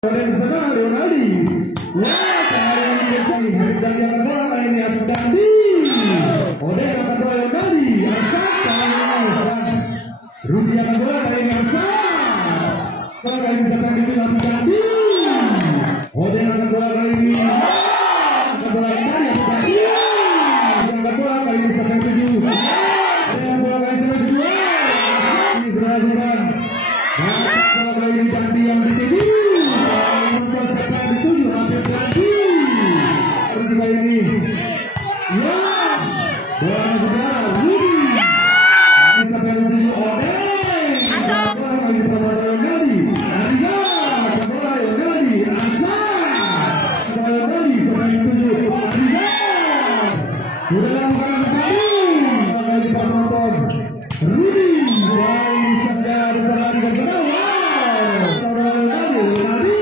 Kalian sana Ronaldi. Wah, kalian ini dan yang kedua ini Abu Dhabi. Oleh yang kedua Ronaldi, Asad kalian Asad. Rudy yang kedua kalian Asad. Kalian bisa panggil Abu Dhabi. Oleh yang kedua kali ini kedua kali Abu Dhabi. Yang kedua kali bisa panggil yang kedua kali bisa panggil ini seragam. Nah, kali ini ganti yang dituju. Setelah dituju hampir lagi. Kali ini, ya, dan saudara Rudy. Ini sampai dituju oleh. Kali pertama Ronaldi, Arya, kembali Ronaldi, Asad, kembali Ronaldi sampai dituju Arya. Sudah lakukan kali penonton Rudy. Wah, ini sadar dengan benar. Saudara Ronaldi.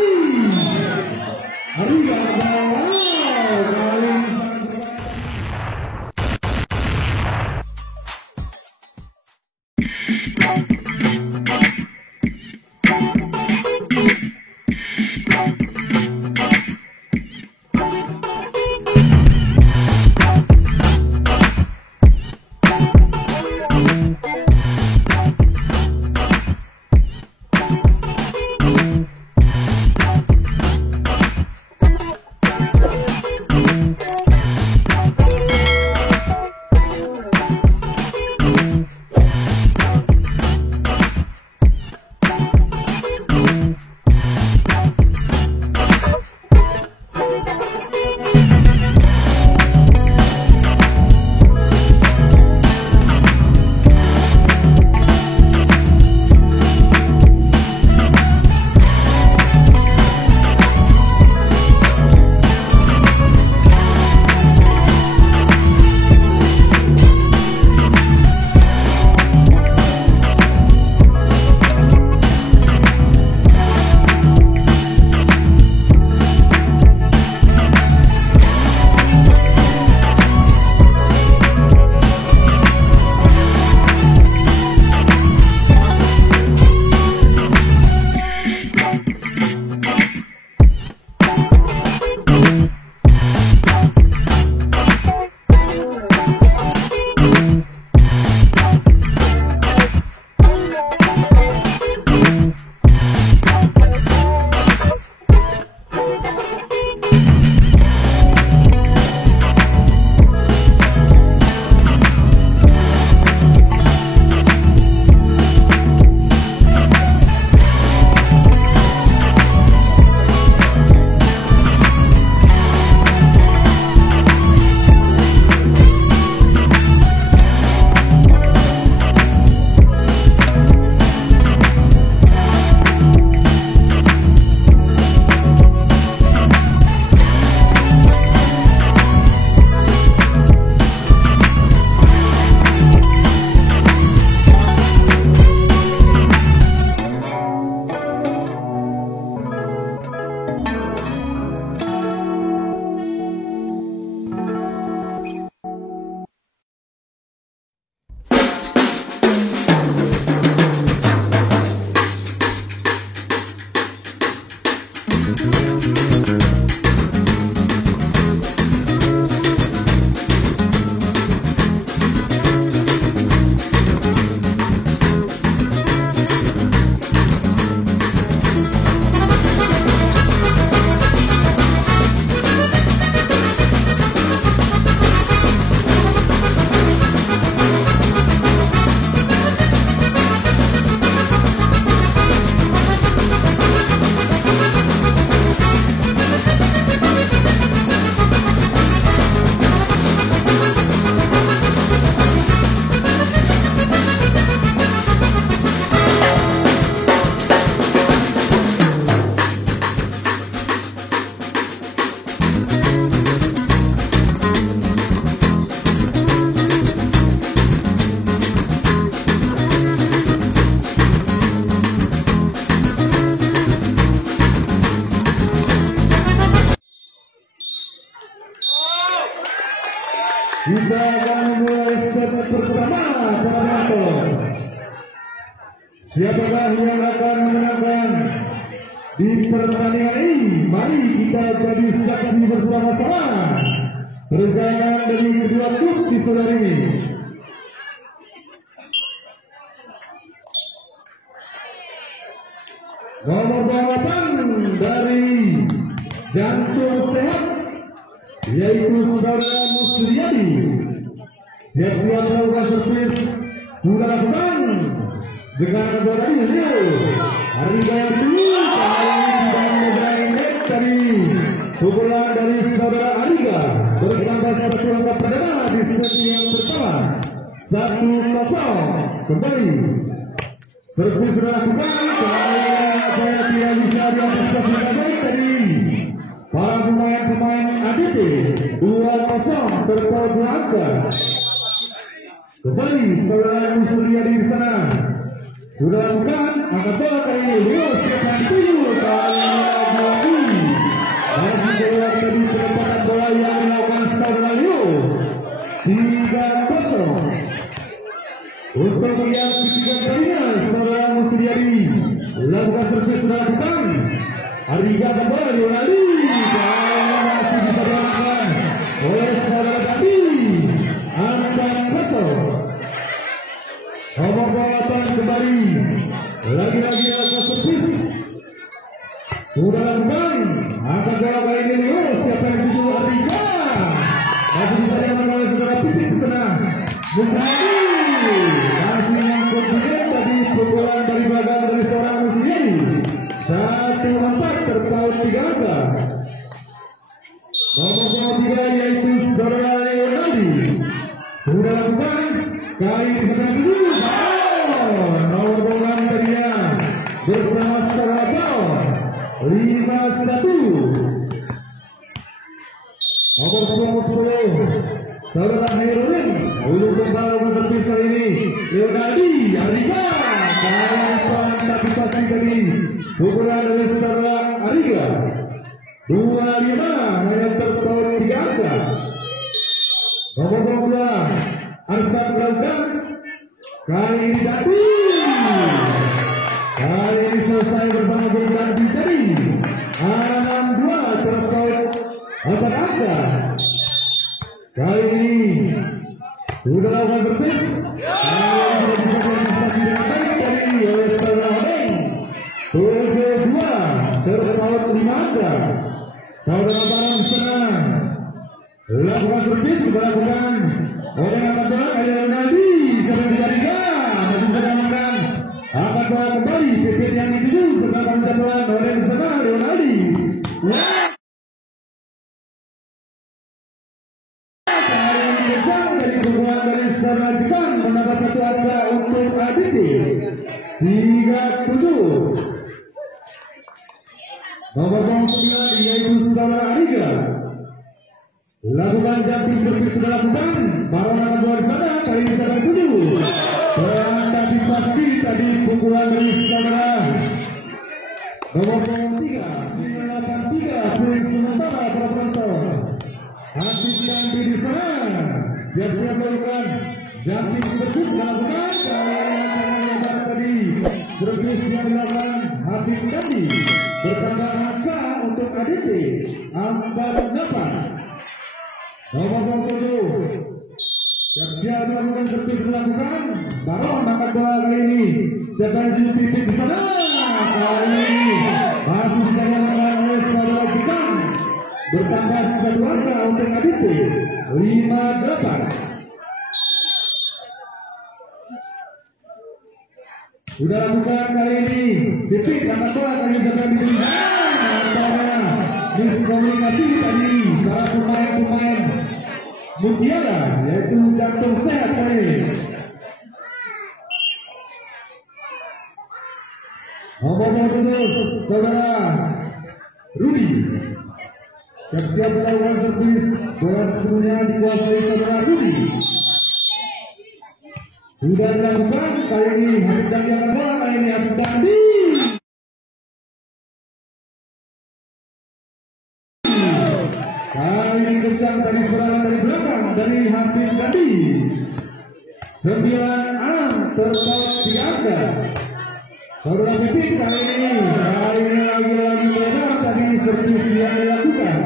Kita akan memulai set pertama penonton. Siapakah yang akan memenangkan di pertandingan ini. Mari kita jadi saksi bersama-sama perjalanan dari kedua klub di sore ini. Nomor 8 dari Jantung Sehat yaitu Saudara Musliadi. Siap-siap melakukan servis sudah lakukan dengan kedua tadi hari bayar dulu dan medali dari pukulan dari Saudara Ariga bertambah satu angka perdana di sesi yang pertama 1-0 kembali. Servis sudah lakukan, saya tidak bisa diantisipasi dengan baik tadi. Para pemain ADT 2-0 terpaut 2 angka. Kembali Saudara Musulia di sana. Sudah lakukan, angkat bola kali ini. Leo siapkan 7 kali lagi. Masih keluar tadi penempatan bola yang dilakukan Saudara Leo. 3-0. Untuk yang ketiga kalinya Saudara Musuliadi lakukan servis sudah lakukan. Ariga bola diulangi dan masih bisa dilakukan oleh Saudara tadi. Angkat kosong. Nomor 8 kembali. Lagi-lagi lakukan servis. Sudah lakukan. Angkat bola kali ini Leo siapa yang tuju Ariga. Masih bisa diamankan oleh Saudara Pipit ke sana. Musuliadi masih yang kemudian tadi pukulan dari belakang dari seorang Musuliadi. 1-4 terpaut 3 angka. Nomor 3 yaitu Saudara Leonardi. Sudah lakukan kali ini sedang dulu. Nomor 8 tadinya bersama Saudara Paul 5-1. Nomor 10 Saudara Herulin untuk kembali servis kali ini Leonardi Ariga. Kali pelan tapi pasti tadi pukulan dari Saudara Ariga 25 hanya terpaut 3 angka. Nomor 22 Arsan Galdan kali ini tadi. Kali ini selesai bersama pukulan tadi 62 terpaut 4 angka. Kali ini sudah lakukan servis. Kali ini bisa diantisipasi dengan baik dari oleh Saudara Odeng. 72 terpaut 5 angka. Saudara Barang senang lakukan servis sudah lakukan. Odeng angkat bola kali Leonardi sudah dijadikan masih bisa diamankan. Angkat bola kembali PP yang dituju serta penjatuhan Odeng sana Leonardi. Dari Saudara Jepang menambah 1 angka untuk ADT 37. Nomor 9 yaitu Saudara Ariga lakukan jumping servis sudah lakukan. Baru nama bola di sana kali ini Saudara 7. Dan tadi pasti tadi pukulan dari Saudara nomor 3 983 pilih sementara para penonton. Hati yang di sana siap-siap melakukan jumping servis dilakukan. Kali tadi servis yang dilakukan Habib tadi bertambah angka untuk ADT 48. Nomor 7 siap-siap melakukan servis dilakukan. Baru angkat bola kali ini siapa yang titik di sana. Kali ini masih bisa dilakukan oleh Saudara Jepang bertambah 1 angka untuk ADT 58. Sudah lakukan kali ini titik angkat bola kali ini sedang diberikan. Miskomunikasi tadi para pemain Mutiara yaitu Jantung Sehat kali ini. Nomor 7 Saudara Rudi siap-siap melakukan servis. Bola sebelumnya dikuasai Saudara Rudi. Sudah dilakukan kali ini Habib Dandi akan bola kali ini Habib Dandi. Kali ini kencang tadi serangan dari belakang dari Habib Dandi. 9 terpaut 3 angka. Saudara Pipit kali ini lagi-lagi bodoh tadi servis yang dilakukan.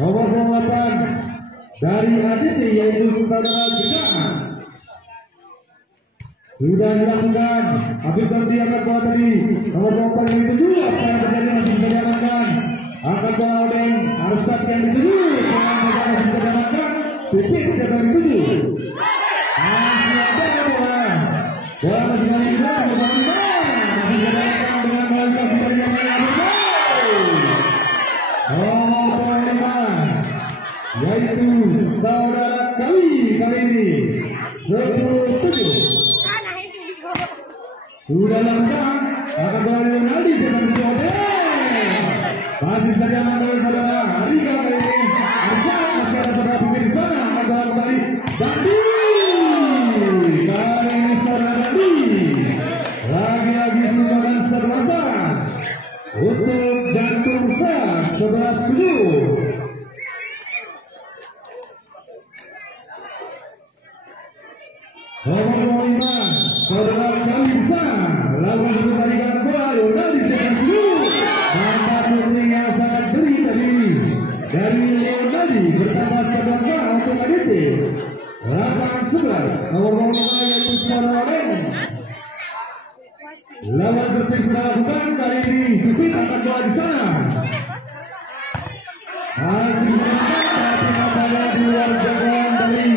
Nomor 8 dari ADT yaitu saudara Jekan. Sudah dilakukan, Habib Bandi angkat bola tadi. Nomor 8 yang dituju, apa yang terjadi masih bisa diamankan. Angkat bola oleh Arsat yang dituju, masih bisa diamankan. Pipit siapa yang dituju? Masih ada bola. Bola masih kali ini, masih bisa diamankan dengan melakukan bisa diamankan. Nomor 5 yaitu saudara kali ini 10-7. Sudah lengkap, akan berlalu nanti sedang dicoba. Masih saja mengambil saudara Rika kali ini. Asal masih ada saudara Pipit di sana. Akan kembali Bandi. Kali ini saudara Bandi. Lagi-lagi sumbangan terlambat untuk jantung sah 11-7. Nomor 5 saudara Kalisa lawan dari bola Yonadi second dulu. Mata pusing yang sangat geri tadi dari Yonadi bertambah sebangga untuk ADT 8-11. Nomor 5 yaitu saudara Ren. Lawan servis sudah lakukan kali ini Pipit akan bola di sana. Masih tapi pada di luar jangkauan dari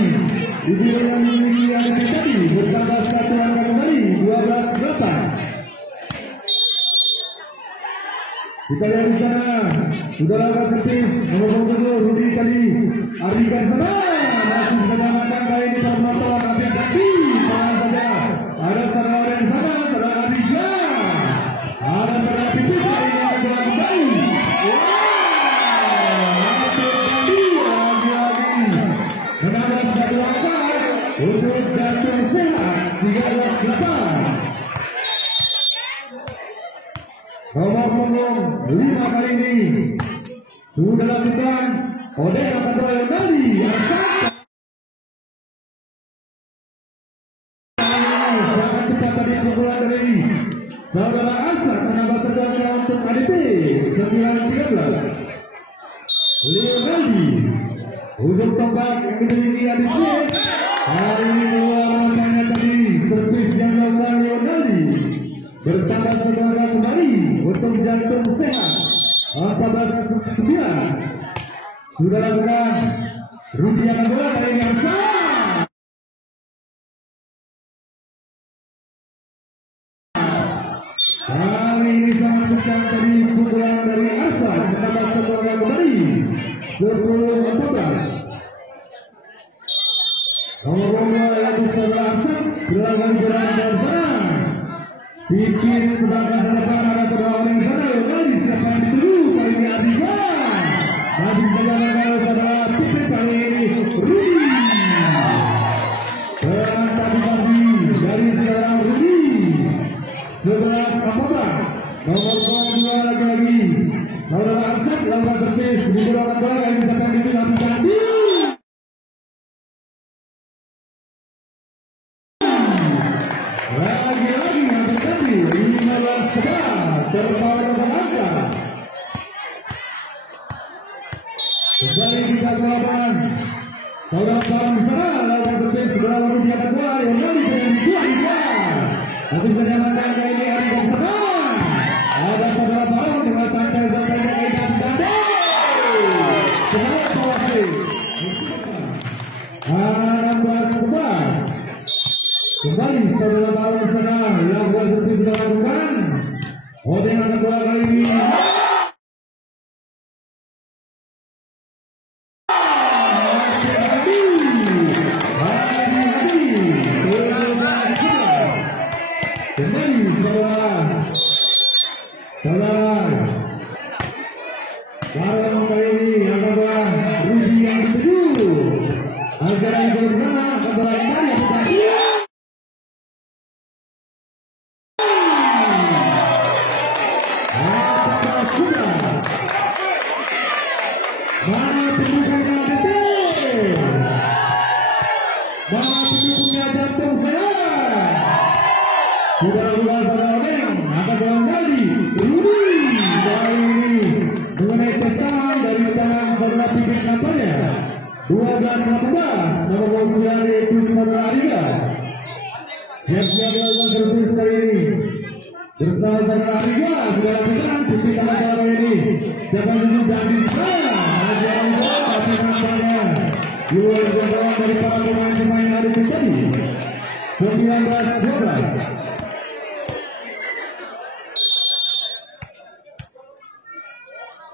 video yang memiliki ADT tadi bertambah satu angka kembali 12-8. Kita lihat di sana sudah lakukan servis nomor 7 Rudi tadi Arikan sana masih bisa diamankan kali ini para penonton. Tapi tadi pelan saja ada saudara yang sana saudara Riga ada saudara Pipit kali ini akan bola kembali. Menambah satu angka untuk jantung sehat 13-8. Nomor punggung 5 kali ini sudah lakukan oleh akan bola Yonadi. Sangat cepat tadi pukulan dari saudara Asad menambah satu angka untuk ADT 9-13. Yonadi ujung tombak yang dimiliki ADT hari ini keluar namanya tadi servis yang dilakukan Yonadi bertambah saudara kembali untuk jantung sehat 14-9. Sudah lakukan Rudi yang bola dari yang salah. Kali ini sangat kencang tadi pukulan dari Asal menambah saudara kembali 10-14. Nomor 2 yaitu saudara Asal berlawan dari sana. Pikir sebelah depan ada saudara orang di sana Yonadi siapa yang dituju kali ini Adiga. Masih saja ada saudara Pipit kali ini Rudi. Dan tadi dari saudara Rudi 11-14. Nomor 2 lagi saudara Asad lakukan servis didorongkan bola kali ini siapa yang dituju Abdi. Lagi-lagi yang terjadi 15-11 terpaut angka. Kembali kita ke lapangan. Saudara Barang di sana lakukan servis segera baru dia akan bola yang dari dengan dua. Masih bisa diamankan kali ini hari yang sana. Ada saudara Barang dengan santai-santai dari Dante. Semangat Pawasi. 16-11. Kembali saudara Barang di sana lakukan servis sudah lakukan. Odeng akan bola kali ini. Kembali saudara Barang kali ini akan bola Rudi yang dituju. Agar yang di sana akan bola kembali tadi. Apakah sudah? Mana pendukungnya ADT? Mana pendukungnya jantung saya? Sudah luar saudara Neng 19-18 nomor 9 yaitu saudara Ariga. Siap-siap melakukan servis kali ini bersama saudara Ariga sudah lakukan titik tangan ini. Siapa yang tuju dan disana masih ada tapi nampaknya luar jangkauan dari para pemain-pemain hari ini tadi 19-12.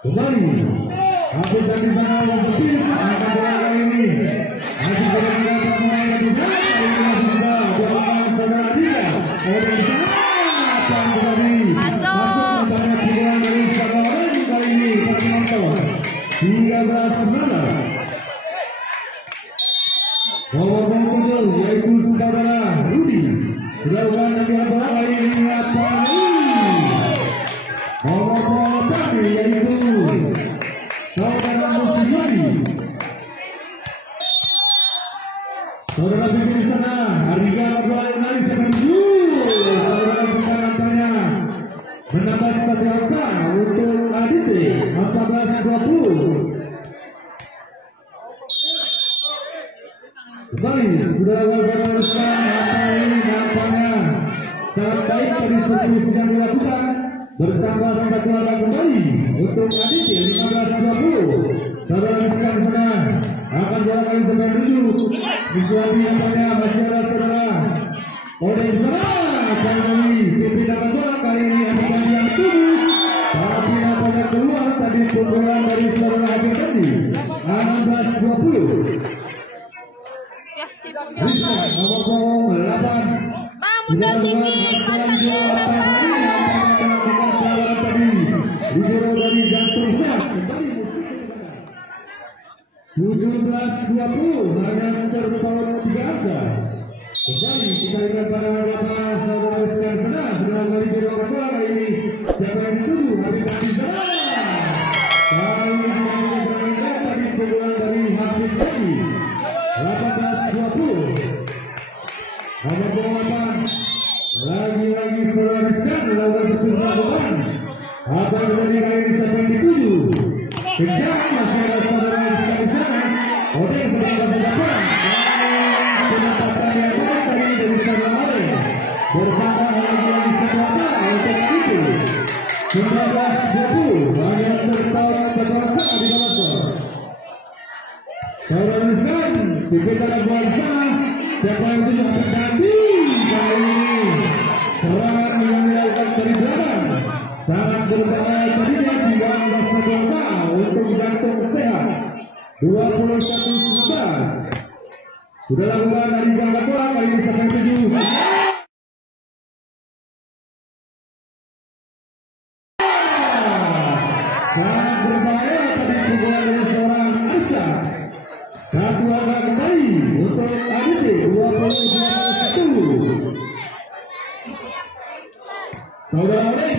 Kembali aku dari sana servis akan bola ini masih berada pemain di sana ini masih bisa dilakukan saudara Ariga. Oleh sana akan kembali masuk mendapat pilihan dari saudara kali ini para penonton 13-19. Nomor 7 yaitu saudara Rudi sudah lakukan dengan bola kali ini apa nomor 8 yaitu saudara Musliani. Saudara pimpin di sana Ariga bola lari seperti saudara sekarang nampaknya menambah satu angka untuk Adite 14-20. Kembali sudah wajarkan atau ini nampaknya sangat baik tadi servis yang dilakukan bertambah satu angka kembali untuk Adite 15-20. Saudara sekalian sana akan bola kali sampai 7 Miswati nampaknya masih ada saudara oleh sana kembali pimpinan bola kali ini akan yang 7 tapi nampaknya keluar tadi pukulan dari saudara Habib tadi 16-20. Bisa nomor 8 sudah dengan Ligero dari jantung sehat kembali musik 17-20 hanya terpaut 3 angka. Kembali kita lihat pada bapak saudara sekalian sana sudah dari bola bola ini siapa yang dituju Habib tadi sana kali ini kita tadi pukulan dari Habib tadi 18-20. Nomor 8 lagi-lagi saudara sekalian melakukan servis lakukan apa yang terjadi kali ini siapa yang dituju kejar masih ada saudara sekalian sana Odeng sedang kasih dapat penempatan yang baik tadi dari saudara Odeng berpandang lagi-lagi sebuah untuk itu 19-20 banyak tertaut sebuah di dalam skor. Saudara sekalian diberikan bola di sana siapa yang tuju terganti kali ini serangan yang dilakukan dari belakang sangat berbahaya tadinya sehingga ada satu angka untuk jantung sehat 21-19. Sudah lakukan dari gangga bola kali ini sampai 7 sangat berbahaya tadi pukulan dari seorang Asa. Satu angka kembali untuk Adite 20-21. Saudara Oleh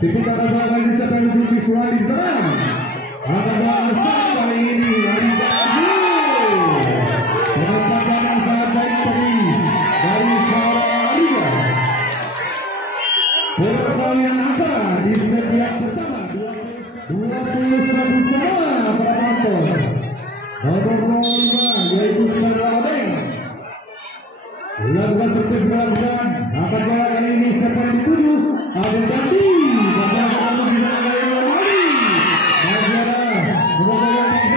ketika bola lagi sampai duduk di suara di sana akan bola asal kali ini lari baju penempatan yang sangat baik tadi dari seorang Ariga. Perkalian angka di setiap pertama 21 sama para penonton. Nomor 5 yaitu saudara Odeng lakukan servis dilakukan akan bola kali ini siapa yang dituju Abang Bandi pada kamu di sana kali ini lagi masih ada nomor 3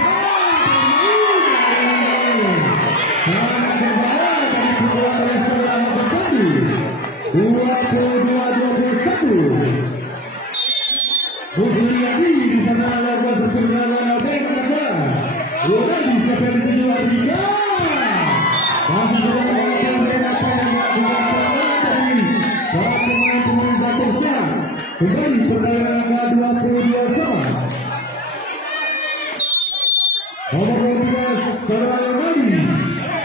sangat berbahaya dari pukulan dari saudara Abang Bandi 22-21. Musliani di sana lakukan servis dilakukan Odeng kedua Odeng siapa yang dituju Ariga masih berbahaya para pemain-pemain jantung sehat kembali pertandingan angka 22 sama. Nomor 12 saudara Yonadi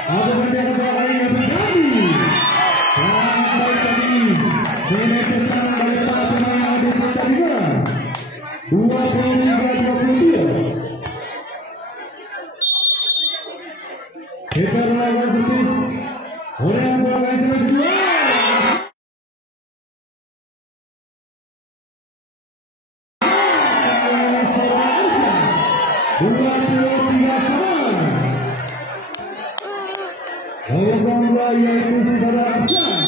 ada banyak bola yang terjadi sangat baik tadi manajer tangan dari para pemain ada pertandingan 23-22. Kita melakukan servis oleh yang bola yang kedua. nomor 2 yaitu saudara Arsyad.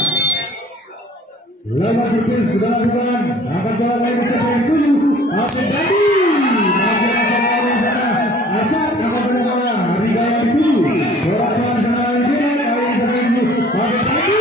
Lepas itu sudah lakukan akan bola main siapa yang tuju Abed Dandi masih ada sama orang sana. Arsyad akan bola Riga yang dituju bola keluar sana lagi kali ini sampai dituju Abed Dandi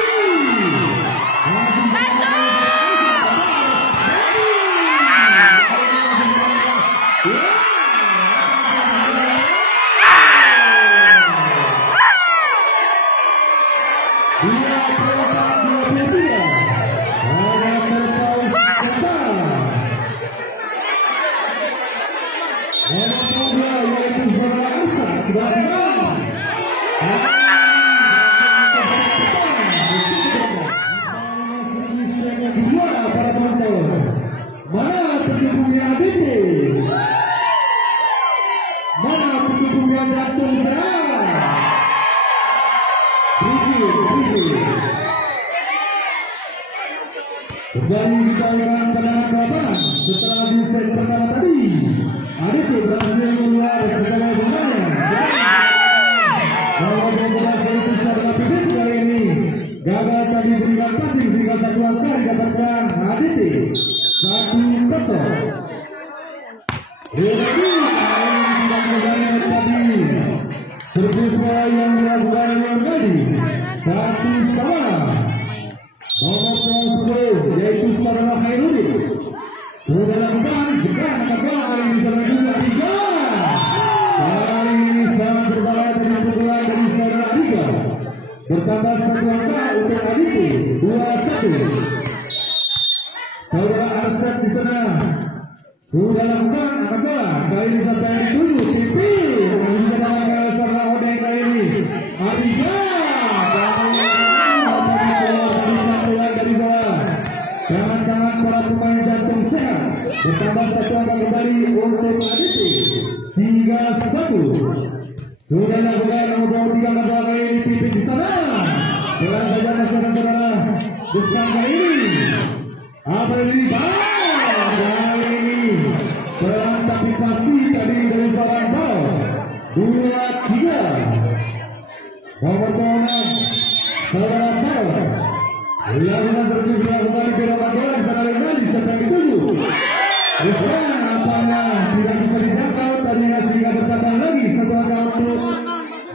kembali dikalikan tendangan ke lapangan setelah di set pertama tadi ADP berhasil keluar segala benarnya. Kalau beberapa itu saudara Pipit kali ini gagal tadi berikan passing sehingga satu angka didapatkan ADP 1-0. Tidak kembali tadi servis bola yang dilakukan yang tadi 1-1. Nomor 10 yaitu saudara Hairudin sudah lakukan juga angkat bola kali ini saudara juga Riga. Kali ini sangat berbahaya dari pukulan dari saudara Riga. Bertambah satu angka untuk ADP 2-1. Saudara Arsyad di sana sudah lakukan angkat bola kali ini sampai dituju Pipi masih bisa dapatkan saudara Odeng kali ini Riga. Tangan-tangan para pemain jantung sehat bertambah satu angka kembali untuk ADP 3-1. Sudah dilakukan nomor 3 kedua kali ini Pipit di sana. Jalan saja saudara-saudara Deskan kali ini apa ini kali ini perang tapi pasti tadi dari seorang bal 2-3. Nomor 6 saudara bal lakukan servis kembali ke dalam bola di sana kembali sampai dituju. Rizwan apanya tidak bisa dijangkau tadinya sehingga bertambah lagi satu angka untuk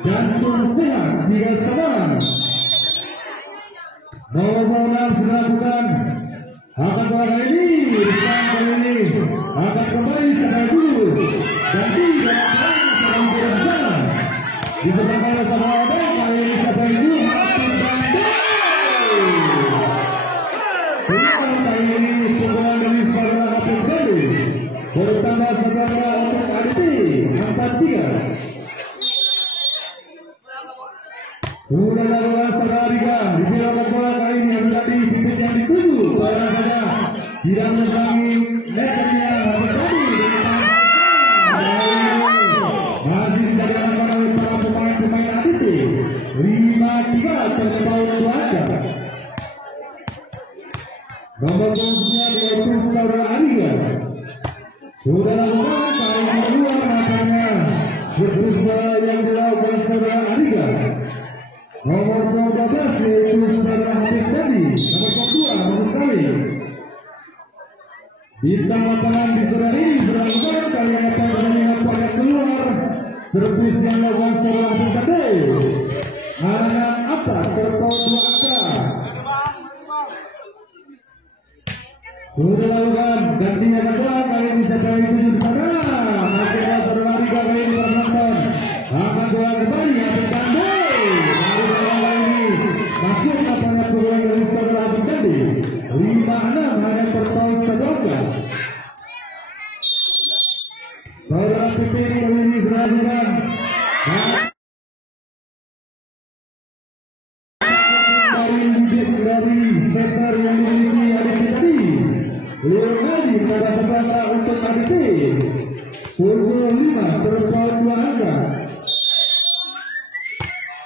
jantung sehat 3-1. Nomor 6 sudah lakukan akan bola kali ini Rizwan kali ini akan kembali sampai dulu ganti dalam bola sampai di sana disebabkan sama Odeng kali ini sampai dulu ini pukulan dari saudara Abed Dandi bertambah saudara untuk ADP 4-3. Sudah lakukan saudara Riga dibiarkan bola kali ini yang tadi Pipit yang dituju bola saja tidak menyeberangi netnya Abed Dandi masih bisa dilakukan oleh para pemain ADP 5-3 terpaut 2 angka. Nomor 2 yaitu saudara Ariga sudah lakukan kali kedua makanya servis bola yang dilakukan saudara Ariga. Nomor 12 yaitu saudara Abed Dandi nomor 2 nomor kali bintang lapangan di saudara ini sudah lakukan kali yang akan berani keluar servis yang dilakukan saudara Abed Dandi anak apa terpaut 2 angka. Sudah lakukan gantinya kedua kali ini setelah dituju di sana masih ada saudara Riga kali ini penonton akan bola kembali Abed Dandi dari bola ini masuk lapangan pukulan dari saudara Abed Dandi 5-6 hanya terpaut 1 angka. Saudara Pipit kali ini sudah lakukan dari sektor yang dimiliki ADP tadi beliau tadi pada seberapa untuk ADP 75 terpaut 2 angka.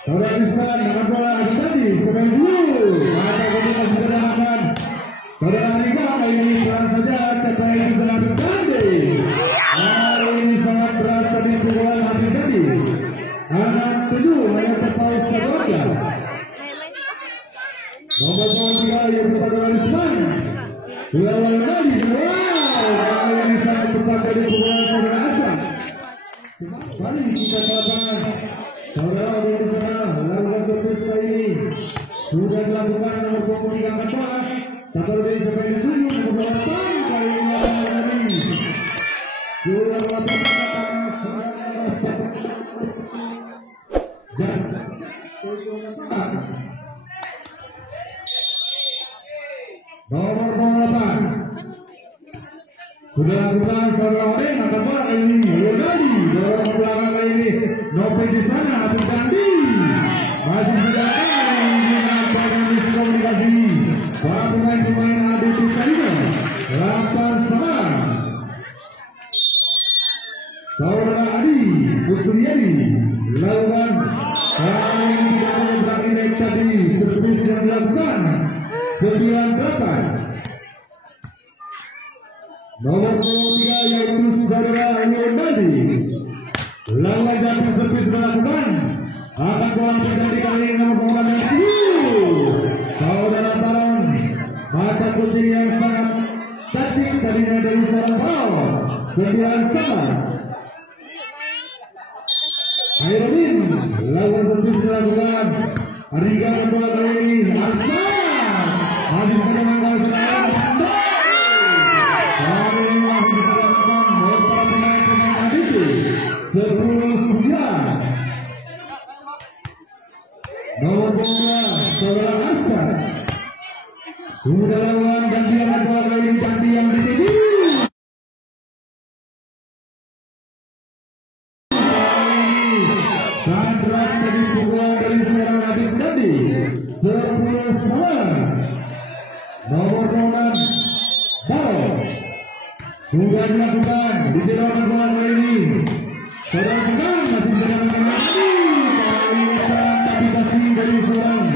Saudara Rizwan dengan bola ADP tadi sebagai dulu ada komunikasi sedangkan saudara Riga kali ini pelan saja setelah itu saudara Abed Dandi hari ini sangat beras tadi pukulan ADP tadi anak 7 hanya terpaut 1 angka. Sudah Leonardi. Wow, kali ini sangat cepat dari pukulan saudara Hasan. Kembali kita ke lapangan. Saudara di sana, lakukan servis kali ini sudah dilakukan nomor 23 angkat bola. Satu dari sampai 7 nomor 8 kali ini Leonardi. Sudah melakukan nomor 8 sudah lakukan saudara Oden angkat bola kali ini Leonardi dorong ke belakang kali ini Nope di sana atau Gandhi masih tidak ada komunikasi para pemain-pemain ada di sana 8 sama saudara Adi Usriadi dilakukan kali ini tidak boleh berakhir tadi servis yang dilakukan 9-8 nomor 23 yaitu saudara Leonardi lawan jatuh servis dilakukan akan bola terjadi kali ini nomor 10 saudara Baron mata kucing yang sangat cantik tadinya dari seorang Baron 9-9 Hairudin lawan servis dilakukan Ariga bola kali ini Asal habis menangkan serangan pandai kali ini habis dilakukan beberapa pemain Aditi 10-9 nomor 2 saudara Hasan sudah lawan dan dia bola kali ini Candi yang dituju sangat keras dari pukulan dari seorang Habib Dandi 10-9 nomor 6 Baron sudah dilakukan di dalam bola kali ini saudara Pegang masih menjalankan lagi kali ini tapi dari seorang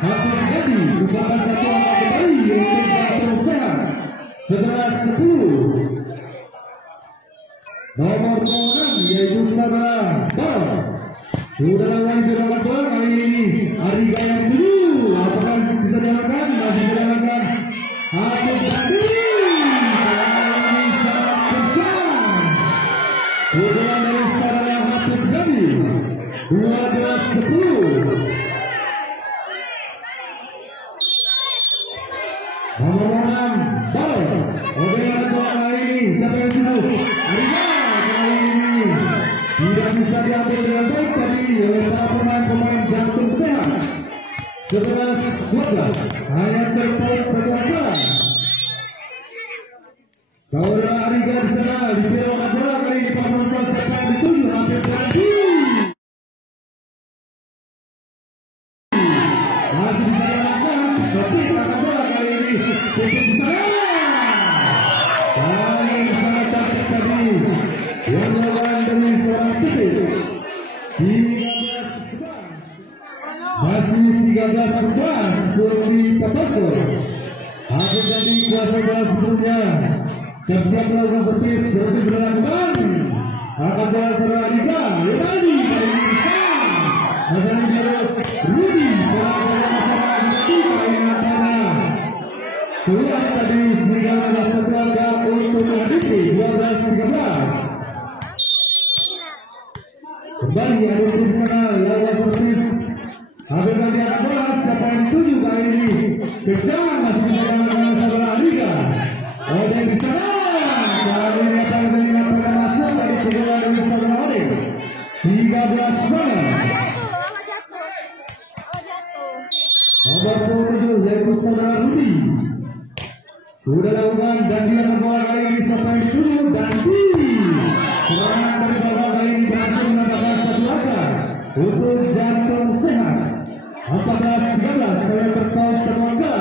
Habib Dandi sumbangkan satu angka kembali untuk Baron sehat 11-10 nomor 6 yaitu saudara Baron sudah lawan di dalam bola kali ini Ariga yang dituju apakah bisa dilakukan masih dilakukan Habib Dandi kali ini sangat kencang pukulan dari saudara Habib Dandi 12-10 nomor 6 Baron dengan bola kali ini siapa yang dituju Ariga kali ini tidak bisa diambil dengan baik tadi oleh para pemain-pemain jantung sehat 11-12 hanya terpaus berjalan saudara Ariga di sana diberikan bola kali ini para pemain siapa yang dituju Habib Dandi masih bisa dilakukan tapi akan bola kali ini Putih di sana kali ini sangat cantik tadi yang melawan dari seorang Putih 13-11 masih 13-11 belum dipotong Habib Dandi kuasa bola sebelumnya siap-siap melakukan servis dilakukan akan bola saudara Ariga Leonardi kali ini bisa Hasan Jarus Rudi bola masalah Rudi kali ini antara keluar tadi sehingga ada satu angka untuk Aditi 12-13 kembali ada di sana lawan servis Habib Dandi akan bola siapa yang dituju kali ini kejar masih menjalankan saudara Ariga Oden di sana kali ini akan mendapatkan masuk dari pukulan dari saudara Oden 13-9 nomor 27 yaitu saudara Rudi sudah lakukan dan dia akan bola kali ini siapa yang dituju Dandi serangan dari bawah kali ini berhasil mendapatkan satu angka untuk jantung sehat 14-13 saya terpaus semoga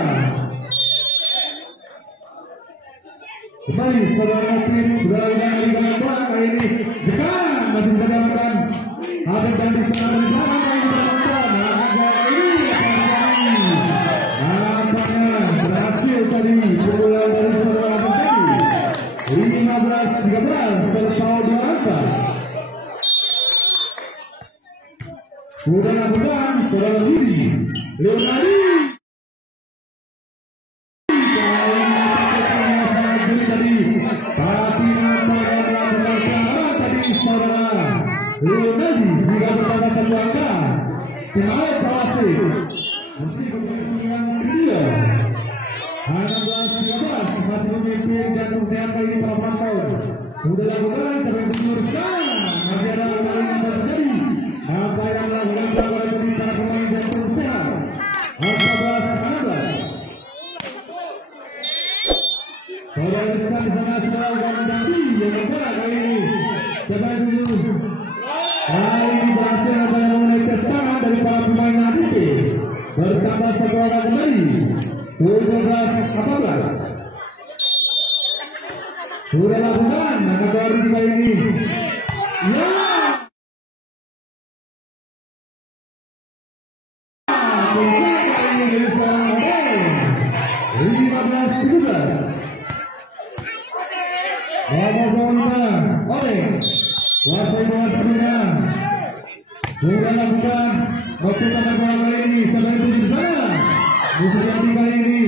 kembali saudara Nopin sudah lakukan dari bawah bola kali ini Jekang masih bisa dilakukan Habib Dandi serangan dari belakang kali ini berlakukan kali ini nampaknya berhasil tadi pukulan dari saudara Habib Dandi 15-13 berpaut 2 angka sudah lakukan saudara Rudi Leonardi kali ini Timau Kawasi masih yang kedua 16-13 masih memimpin Jantung Sehat kali ini para penonton. Sudah lakukan sampai diluruskan masih ada kali yang terjadi apa yang melakukan pelanggaran bagi para pemain Jantung Sehat 14-16. Saudara Rizkan di sana sudah Wandandi yang membuat kali ini sampai dulu. Kali ini berhasil menaikkan tangan dari para pemain ADP bertambah satu orang kembali 17-14. Sudah lakukan kategori kali ini. Ya. Kali ini dari seorang model 15-17. Oleh kuasai bola sebelumnya sudah lakukan waktu tanda bola kali ini sampai di sana musuh kali ini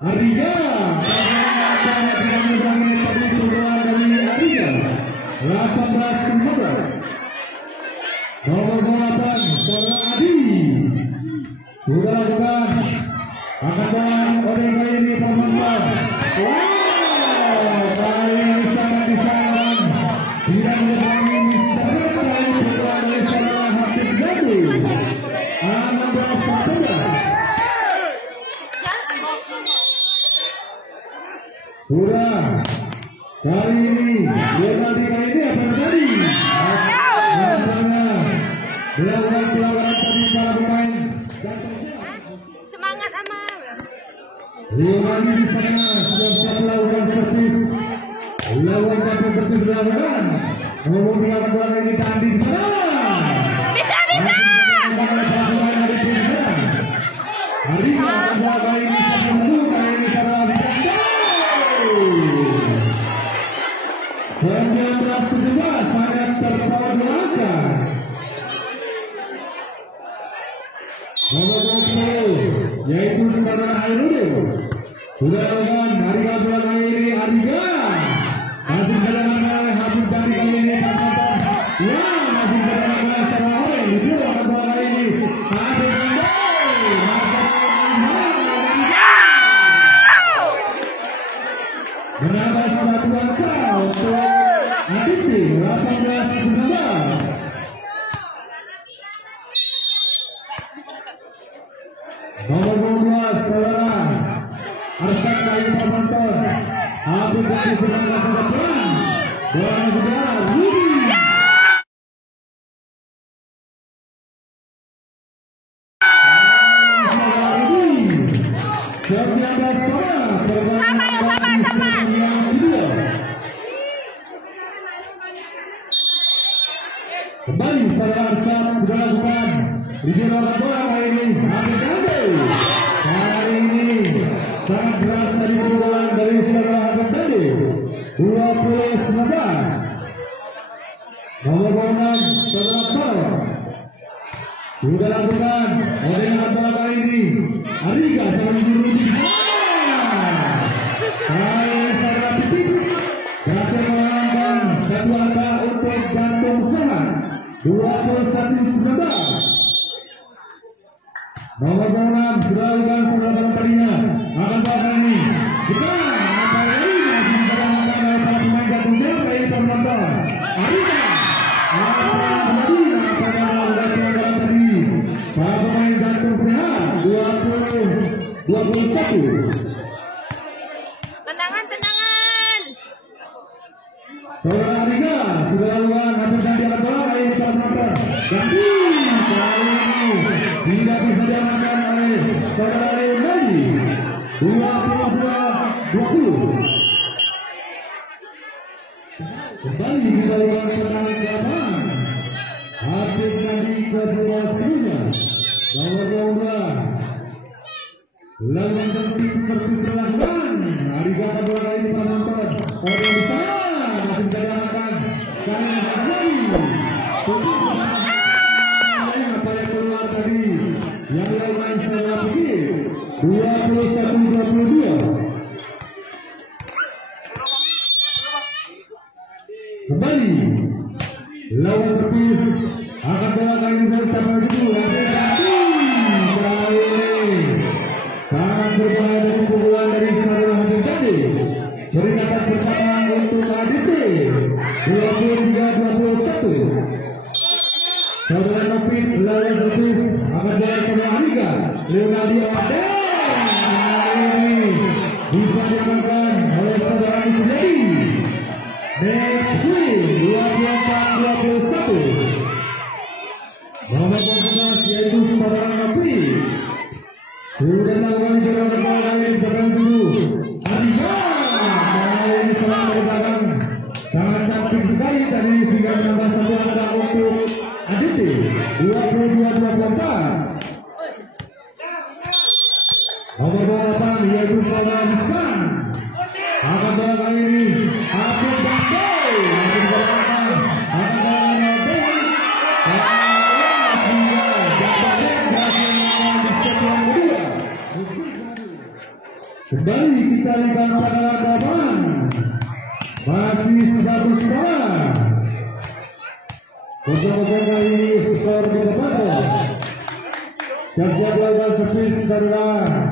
Ariga dari Ariga 18-15. Nomor 8 saudara Adi sudah lakukan akan bola oleh kali ini penonton. Kali ini sangat disayangkan tidak mengalami misteri kali putra dari saudara Habib Gadi 16-14. Sudah kali ini kali ini apa terjadi? Dilakukan pelanggaran tadi para pemain. Semangat amal. Lagi di sana siap-siap melakukan servis. Lawan jatuh servis dilakukan. Kemudian bola ini tanding di sana. Bisa. Hari bola kali ini sebelum kali ini saudara Bikanda. 19-17 sangat terpaut belakang. Nomor 20 yaitu saudara Hairudin sudah lakukan hari bola kali ini Ariga masih berjalan oleh Habib Gadi kali ini penonton. Ya masih berjalan oleh saudara Hairudin di bola kali ini Habib Gadi menambah satu angka untuk Aditi 18-19. Nomor 12 saudara Arsak kali penonton Habib Gadi sedang masuk ke pelan bola saudara Rudi. Kembali saudara Arsak sudah lakukan video bola kali ini Habib Gadi. Kali ini sangat keras dari pukulan dari saudara Habib Gadi 20-19. Nomor 6 saudara Tol sudah lakukan dengan bola kali ini Ariga sama Rudi. Kali ini saudara Pitik berhasil mengalahkan satu angka untuk Jantung Sehat 21-19. Nomor 6 sudah lakukan saudara tadinya akan bola ini kita apa lagi masih menjalankan oleh para pemain Jantung Sehat dari penonton Ariga. Apa yang terjadi apa yang melakukan pelanggaran tadi para pemain Jantung Sehat 20-21. Tendangan. Saudara Ariga sudah lakukan Habib Gadi akan bola kali ini para penonton. Gadi kali ini tidak bisa diamankan oleh saudara Gadi 22-20. Kembali dilakukan tendangan ke lapangan. Habib Gadi ke sebelah sebelumnya. Nomor 12 lawan penting servis dilakukan. Ariga akan bola kali ini para penonton. Orang di sana masih bisa diamankan. Kali ini kembali. Tutup apa yang keluar tadi yang dilakukan setelah pergi 21-22. Kembali lawan servis Akan bola kali ini sampai dulu tapi kali ini sangat berbahaya dari pukulan dari Sarula Habib Gandhi. Peringatan pertama untuk ADT 23-21. Saudara Nopit lawan servis akan jalan sama Aliga Leonardo Ade. Kali ini bisa diamankan oleh saudara Misdadi. Next win 24-21. Nomor 14 yaitu saudara Nopit. Sudah melakukan gerakan bola kali ini belakang dulu. Aliga kali ini serang dari belakang sangat cantik sekali tadi sehingga menambah satu angka untuk ADT 22-24. Nomor 28 yaitu saudara Miskan. Akan bola kali ini Abdul Bandai akan berlakukan akan bola Nobel hingga Jabaran berhasil melawan di set yang kedua. Kembali kita lihat pada lapangan masih 100 bola. Kosong-kosong kali ini skor di Bapak. Siap-siap lawan servis Sarula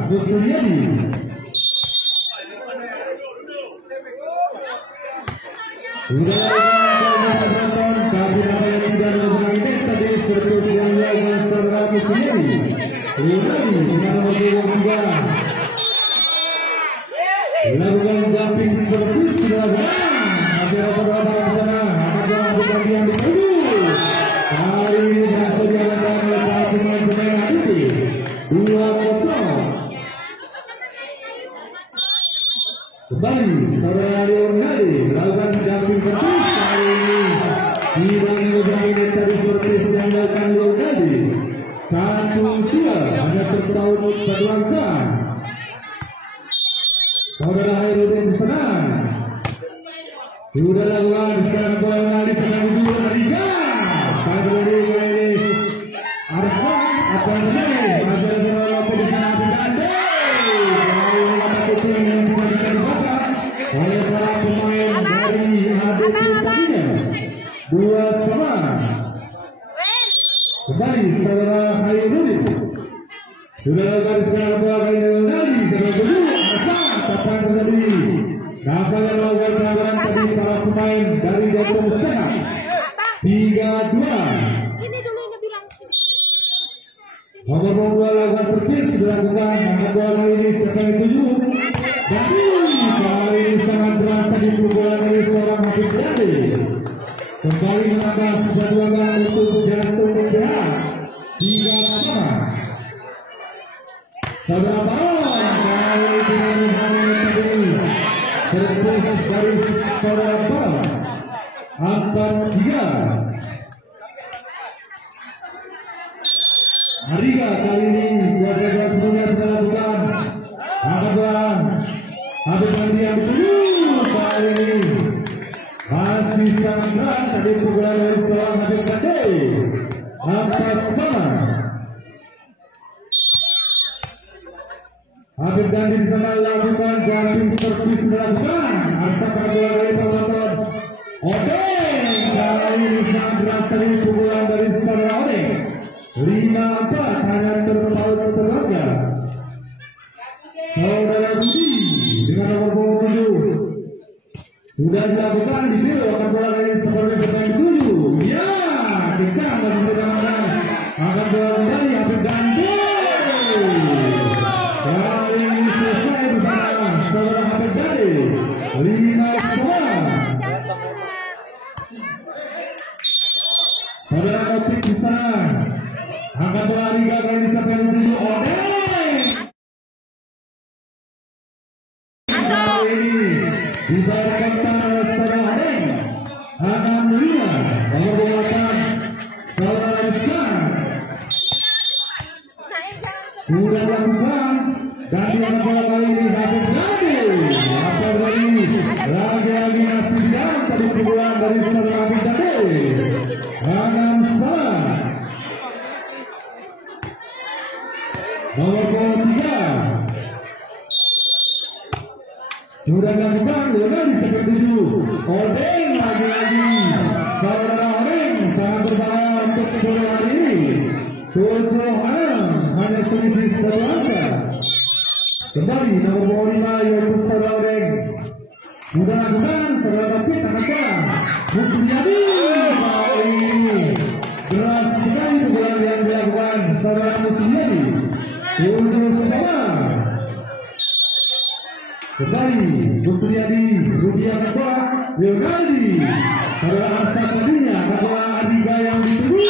Musturiadi. Sudah penonton tapi apa yang tidak mengenai tadi servis yang lawan Sarula Musturiadi. Leonardo dengan nomor 23 lakukan jumping servis dilakukan. Masih ada beberapa di sana. Akan bukan yang dituju. Kali ini berhasil diamankan oleh para pemain-pemain ADT 2-0. Kembali saudara Leonardo melakukan jumping servis. Kali ini tidak mengujangi tadi servis yang dilakukan Leonardo. 1-2 hanya terpaut satu angka. Saudara Hairudin di sana sudah lakukan sekarang bola di sedang dua Aliga. Pada ini Arsan akan menang. Masih ada bola lagi di sana Bidande. Kali ini kata kucing yang tidak bisa dibaca oleh para pemain dari ADT tadinya. 2-2. Kembali saudara Hairudin sudah lakukan sekarang bola kali ini Leonardo sedang dulu Arsan kapan terjadi. Dapat melakukan pelanggaran tadi para pemain dari Jatuh Senang 3-2. Nomor 2 lakukan servis dilakukan. Nomor 2 kali ini setelah 7. Jadi kali ini sangat berat tadi pukulan dari seorang Habib Gandhi. Kembali menambah satu angka untuk Jatuh Senang 3-5. Saudara Baron kali ini dengan tadi servis dari saudara Baron 4-3. Ariga kali ini biasa-biasa sebelumnya sudah lakukan angkat bola Habib Gandhi yang dituju. Kali ini masih sangat keras tadi pukulan dari seorang Habib Gandhi. 4-sama. Habib Gandhi di sana lakukan jumping servis dilakukan. Asa pada bola dari penonton. Odeng kali ini sangat keras tadi pukulan dari saudara Odeng. 5-4 hanya terpaut serangga. Saudara Budi dengan nomor 7 sudah dilakukan di biru akan bola kali ini seperti dituju. Ya, kencang masih bertahan akan bola kembali Habib Gandhi. Kali ini selesai di sana saudara Habib Gandhi 5-1. Saudara Nopit di sana angkat bola Liga kali ini sampai dituju Odeng. Kali ini dibayarkan oleh saudara Odeng akan menerima nomor 8 saudara Rizkan. Sudah dilakukan dan yang bola kali ini Habib Gandhi. Apa lagi masih dalam tadi pukulan dari saudara Habib Gandhi. 6-1. Nomor 23 sudah dilakukan Leonardo seperti itu. Odeng lagi-lagi saudara Odeng sangat berbahaya untuk 7-6 hanya selisih 1 angka. Kembali nomor 5 yaitu Saudara Odeng. Sudah lakukan Saudara Bapit angka Musliadi. Kali ini deras sekali pukulan yang dilakukan Saudara Musliadi. 7-7. Kembali Musliadi Rupiah kedua Leonardi. Saudara Arsa tadinya kedua Adiga yang dituju.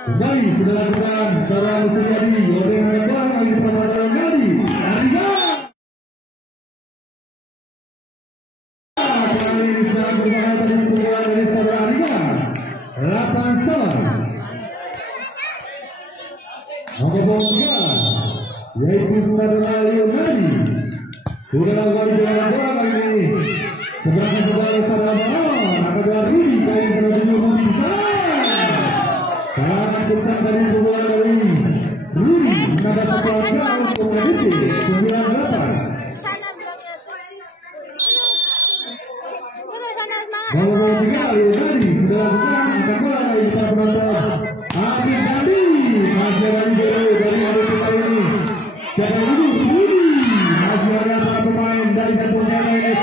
Kembali sudah lakukan Saudara Musliadi Odeng kedua kali pertama Leonardi Adiga. Kali ini sangat berbahaya tadi pukulan dari Saudara Adiga. 8-9. Nomor 3 yaitu Saudara Leonardi. Sudah lakukan dengan bola kali ini. Sebenarnya Saudara Baron akan dua Rudi kali ini sudah menyuruh di sana. Sangat kencang dari pukulan dari Rudi. Menambah 1 angka untuk menjadi 9-8. Nomor 3 Leonardi sudah lakukan angka bola kali ini para penonton. Abi Dandi masih ada dari hari kali ini. Siapa dulu? Rudi. Masih ada para pemain dari satu sana ini.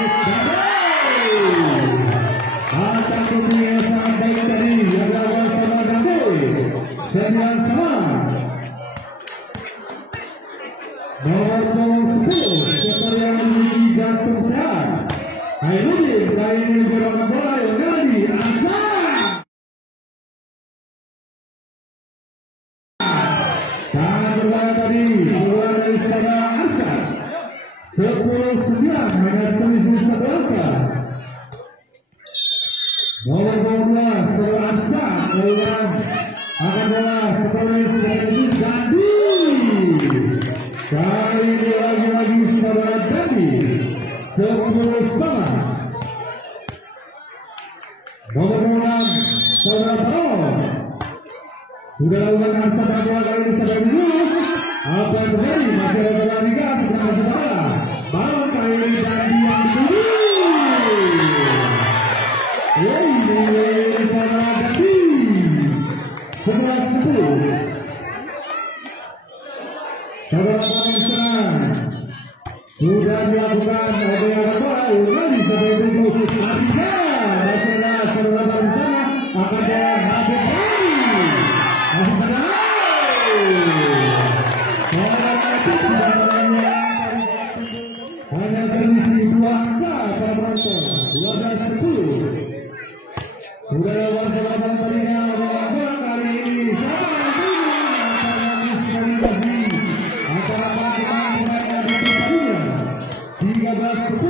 Angka putih yang sangat baik tadi adalah sama Dandi. 9-9. Nomor 10 seperti yang memiliki jantung sehat. Hairudin kali ini bergerak bola Leonardi Asa. Sangat berbahaya tadi pukulan dari Saudara Asa. 10-9 hanya selisih 1 angka. Nomor 12 Saudara Asa melakukan akan bola seperti sudah Dandi. Kali ini lagi-lagi Saudara Dandi. 10-9. Nomor 6 Saudara Baron. Sudah lakukan Asa bola kali ini sampai dulu. Apa yang terjadi? Masih ada Saudara Liga sedang masih bola. Baron kali ini Dandi yang dituju. Ini Saudara Dandi. 11-10. Saudara Baron serang. Sudah dilakukan dengan bola kembali sampai dulu. Adiga. Masalah Saudara Baron serang akan bola Habib Dandi. Hanya selisih 2 angka para penonton. 12-10. Sudah lewat selatan tadinya bola kali ini. Siapa yang diskualifikasi antara pemain yang ditutupnya. 13-10.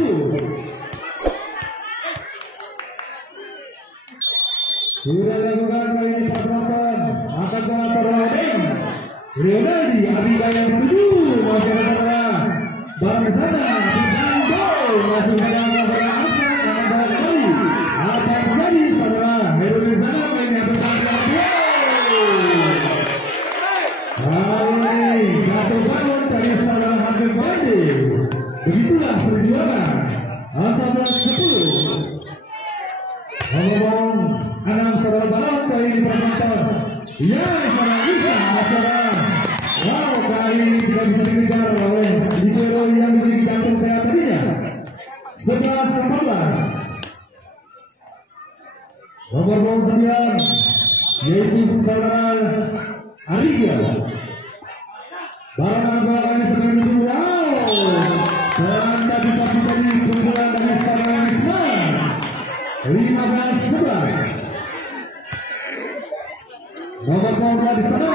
Sudah dilakukan kali ini para penonton. Angkat bola Saudara Odeng. Leonardi Adiga yang dituju. Masih ada Saudara Baron sana. Dando masih ada Saudara Asma. Ada kali. Apa yang terjadi Saudara? Di sana mainnya bertanding. Kali ini jatuh bangun dari Saudara Habib Dandi. Begitulah perjuangan. 14-10. Ngomong 6 Saudara Baron kali ini penonton. Ya, Saudara bisa, Saudara. Wow, kali ini tidak bisa dikejar oleh libero yang memiliki jantung sehat tadinya. 11-14. Nomor 9 yaitu Saudara Adiga. Barang bola ini sedang dituju. Wow, dan tadi pukulan dari Saudara Isman. 15-11. Nomor 12 di sana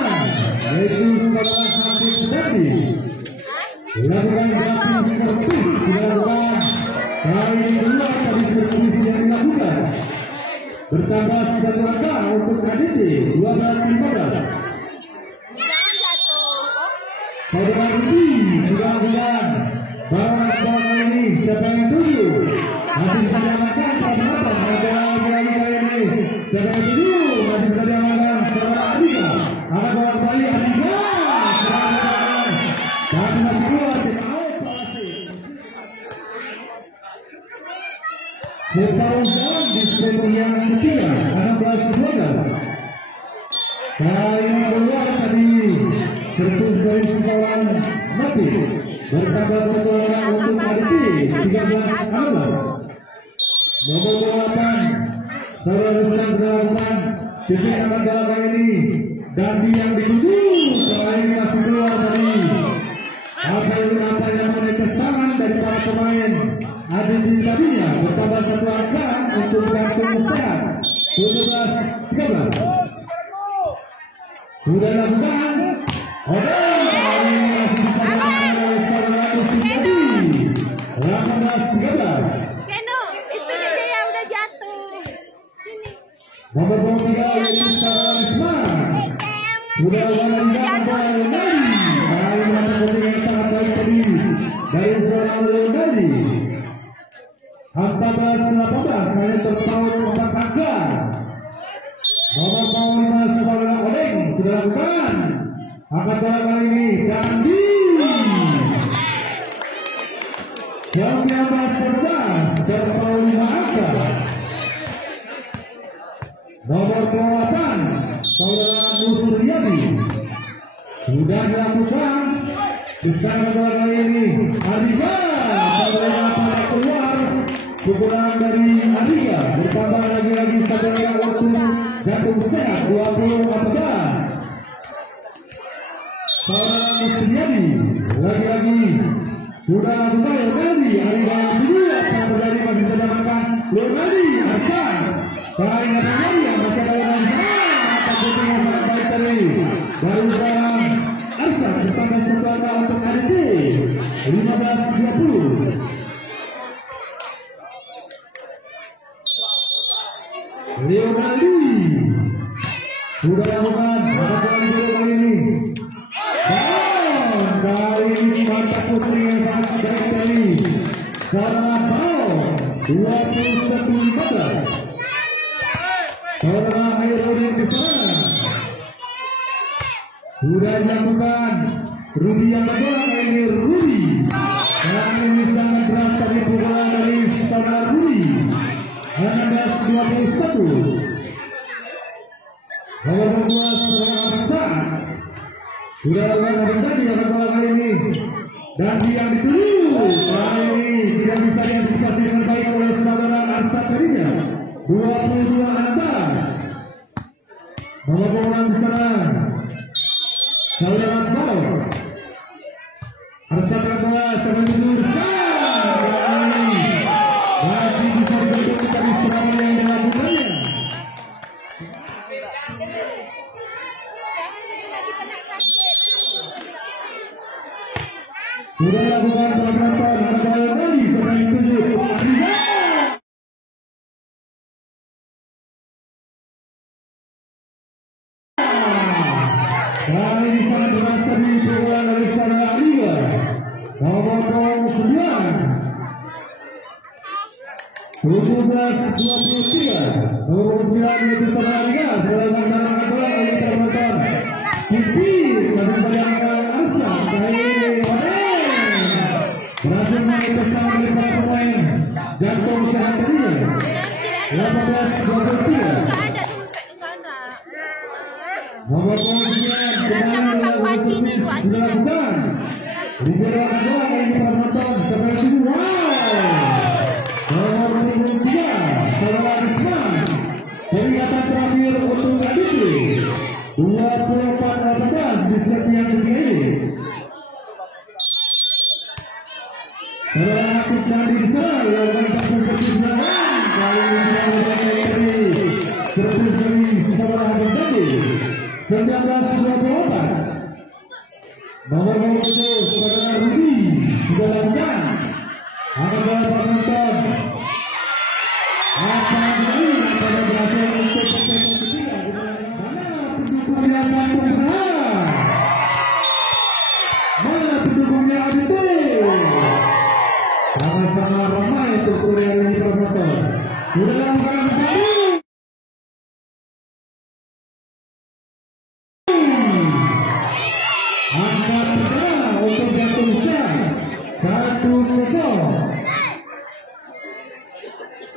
yaitu Saudara Habib Dandi. Dilakukan gratis servis. Dilakukan kali ini kedua tadi servis yang dilakukan. Bertambah 1 angka untuk KDT. 12-15. Saudara Rudi sudah bilang bahwa ini siapa yang tuju masih bisa diamankan para penonton. Bola kali ini siapa yang tuju masih bisa diamankan Saudara Adiga. Akan bola kembali Adiga. Dan masih keluar tim out. separuh jalan di set yang ketiga 16-12. Kali ini keluar tadi servis dari sekolah mati bertambah satu orang untuk Aditi 13-16. Nomor 8 saudara sekarang titik akan dalam ini Dandi yang dituju kali ini masih keluar dari apa yang menetes tangan dari para pemain. Aditi tadinya bertambah satu angka untuk gantung sehat 17-13. Sudah lakukan Odeng kali ini masih bisa dilakukan oleh saudara Sintadi 18-13. Nomor 23 yaitu Saudara Isman sudah melanjutkan bola Leonardi. Kali melakukan yang sangat baik tadi dari seorang Leonardi. 14-18 hanya terpaut 4 angka. Nomor 5 Saudara Odeng sudah lakukan angkat bola kali ini Dandi 19-11 terpaut 5 angka. Nomor 8 Saudara Nusriyadi sudah dilakukan sekarang kali ini Adiga saudara para keluar pukulan dari Adiga bertambah lagi saudara waktu jantung sehat 20-14. Saudara Nusriyadi lagi sudah lakukan Leonardi Adiga yang kedua apa terjadi masih bisa dapatkan Leonardi Hasan. Kali ini yang masih ada yang apa putih yang sangat baik tadi dari seorang Arsan bertambah satu angka untuk Aditi 15-20. Leonardi sudah lakukan kali ini dan kali ini mantap putri yang sangat baik tadi saudara Pau 21-15. Saudara Hairudin di sana sudah dilakukan Rudi yang kedua ini Rudi dan ini sangat berat tadi pukulan dari saudara Rudi 16-21. Nomor 2 saudara Hasan sudah lakukan tadi yang kedua kali ini dan yang dituju kali ini tidak bisa diantisipasi dengan baik oleh saudara Hasan tadinya 22-16. Nomor 6 di sana saudara Pau Hasan bola sampai mundur sekarang masih bisa dibentuk dari serangan yang dilakukannya. Sudah lakukan penonton kembali lagi sampai dituju Adiga. Kali ini sangat beras tadi pukulan dari saudara Adiga. Nomor 9 17-23. Nomor 9 yaitu saudara Adiga sudah melakukan bola dari penonton. Pipi pada bayangkan Arsan kali ini berhasil menetes tangan dari para pemain jantung sehat tadinya 18-23. Nomor 9 kembali melakukan servis dilakukan diberikan bola ini para penonton sampai sini. Nomor 23 saudara Isman peringatan terakhir untuk Aditi 24-18 di set yang ketiga ini. Saudara Aktif Nadi di sana lakukan servis belakang kali ini dari servis dari saudara Aktif Nadi 19-24. Nomor 20 saudara Rudi sudah lakukan akan bola penonton apa kali pada berhasil untuk set ketiga mana pendukungnya Jantung Sehat, mana pendukungnya Aditi. Sama-sama ramai untuk sore hari ini penonton sudah lakukan tadi. Angkat pertama untuk Jantung Sehat 1-0.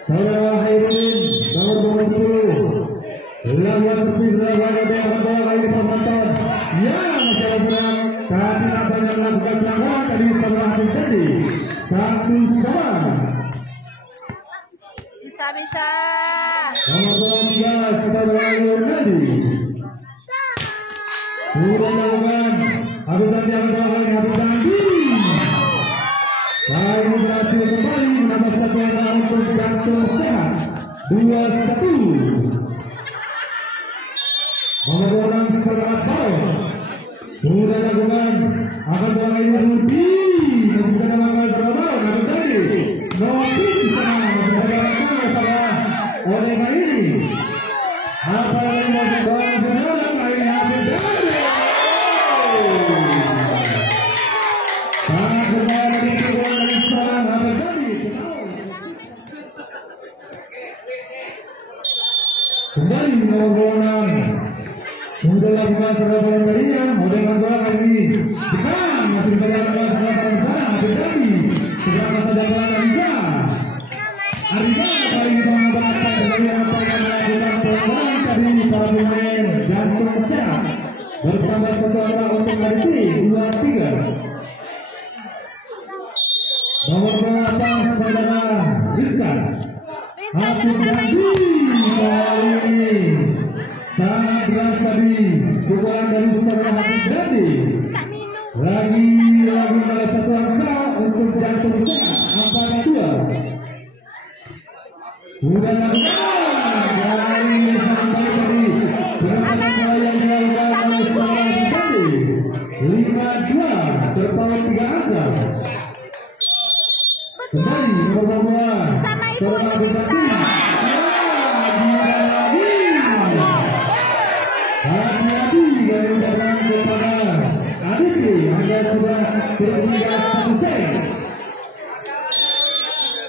Saudara Hairudin nomor 10. Lawan servis lawan yang bola kali ini penonton. Ya, masalah serang. Tapi nampaknya melakukan pelanggaran tadi saudara terjadi. 1-1. Bisa. Nomor 13 saudara Yunadi. Sudah melakukan habitat yang kali Habib. Kali ini berhasil kembali menambah satu angka untuk Jantung Sehat 2-1. Nomor 6 saudara Paul sudah lakukan akan bola ini Rudi masih bisa melakukan saudara Paul tadi Nopi di sana masih saudara oleh kali ini apa yang masuk bola saudara kali ini Habib Dandi sangat berbahaya dari bola dari seorang Habib Dandi. Kembali nomor 6 sudah lakukan serang darinya model bola kali ini sekarang masih bisa lakukan serang sana Habib Dandi sebelah masa dapat Ariza kali ini menambahkan dari apa yang melakukan pelanggaran tadi para pemain Jantung Sehat bertambah satu angka untuk hari ini 2-3. Nomor 8 saudara Rizka Habib Dandi kali ini sangat keras tadi pukulan dari saudara Habib Dandi lagi pada satu angka untuk Jantung Sehat 4-2. Sudah lakukan kali ini sampai tadi dengan bola yang dilakukan oleh saudara Habib Dandi 5-2 terpaut 3 angka. Kembali nomor 2 saudara Habib Dandi hati-hati dari ucapan kepada Aditi Anda sudah berbeda 1 set.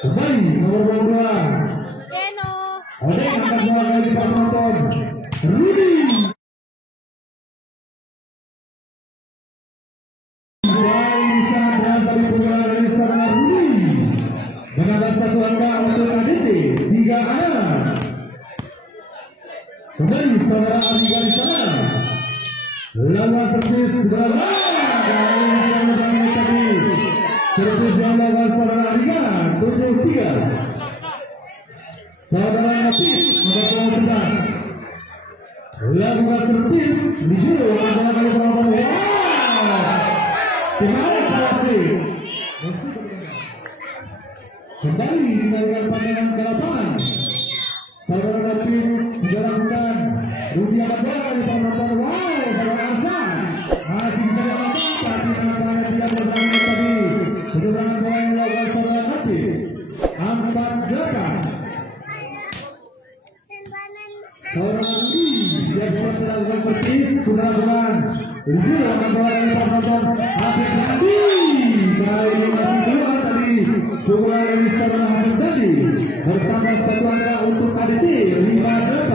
Kembali nomor 2 oleh angkat bola dari penonton Rudi kali sangat berhasil dari bola dari saudara Rudi menambah satu angka untuk Aditi 3 angka. Kembali saudara Ariga di sana lawan servis berapa kali ini yang menang tadi servis yang lawan saudara Ariga 7-3. Saudara Natif nomor 11 lakukan servis Lijo bola kali penonton. Kembali berhasil kembali dikembalikan pandangan ke lapangan. Saudara Natif sudah lakukan Rudi akan bola kali penonton. Saudara Arsan masih bisa dilakukan tapi nampaknya tidak bertahan tadi kedudukan bola yang dilakukan saudara Natif 4-8. Saudara Rudi siap-siap melakukan servis sudah lakukan Rudi akan bola kali penonton Habib Dandi kali ini masih keluar tadi pukulan dari saudara Habib Dandi bertambah satu angka untuk Aditi 5-8.